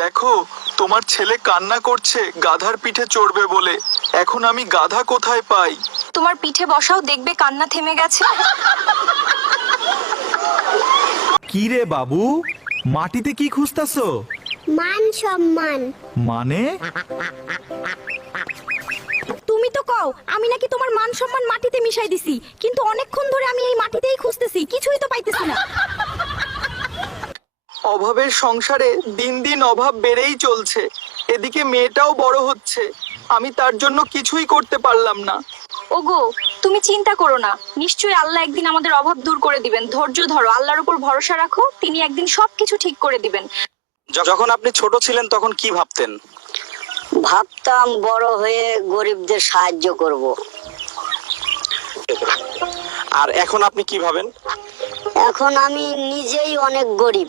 দেখো, তোমার ছেলে কান্না করছে গাধার পিঠে চড়বে বলে। এখন আমি গাধা কোথায় পাই? তোমার পিঠে বসাও, দেখবে কান্না থেমে গেছে। কি রে বাবু, মাটিতে কি খুঁজতাছো? মান সম্মান। মানে? তুমি তো কও আমি নাকি তোমার মান সম্মান মাটিতে মিশাই দিছি, কিন্তু অনেকক্ষণ ধরে আমি এই মাটিতেই খুঁজতেছি, কিছুই তো পাইতেছি না। অভাবের সংসারে দিন দিন অভাব বেড়েই চলছে। এদিকে মেয়েটাও বড় হচ্ছে, আমি তার জন্য কিছুই করতে পারলাম না। ওগো, তুমি চিন্তা করো না, নিশ্চয়ই আল্লাহ একদিন আমাদের অভাব দূর করে দিবেন। ধৈর্য ধরো, আল্লাহর উপর ভরসা রাখো, তিনি একদিন সবকিছু ঠিক করে দিবেন। যখন আপনি ছোট ছিলেন তখন কি ভাবতেন? ভাবতাম বড় হয়ে গরিবদের সাহায্য করব। আর এখন আপনি কি ভাবেন? এখন আমি নিজেই অনেক গরিব।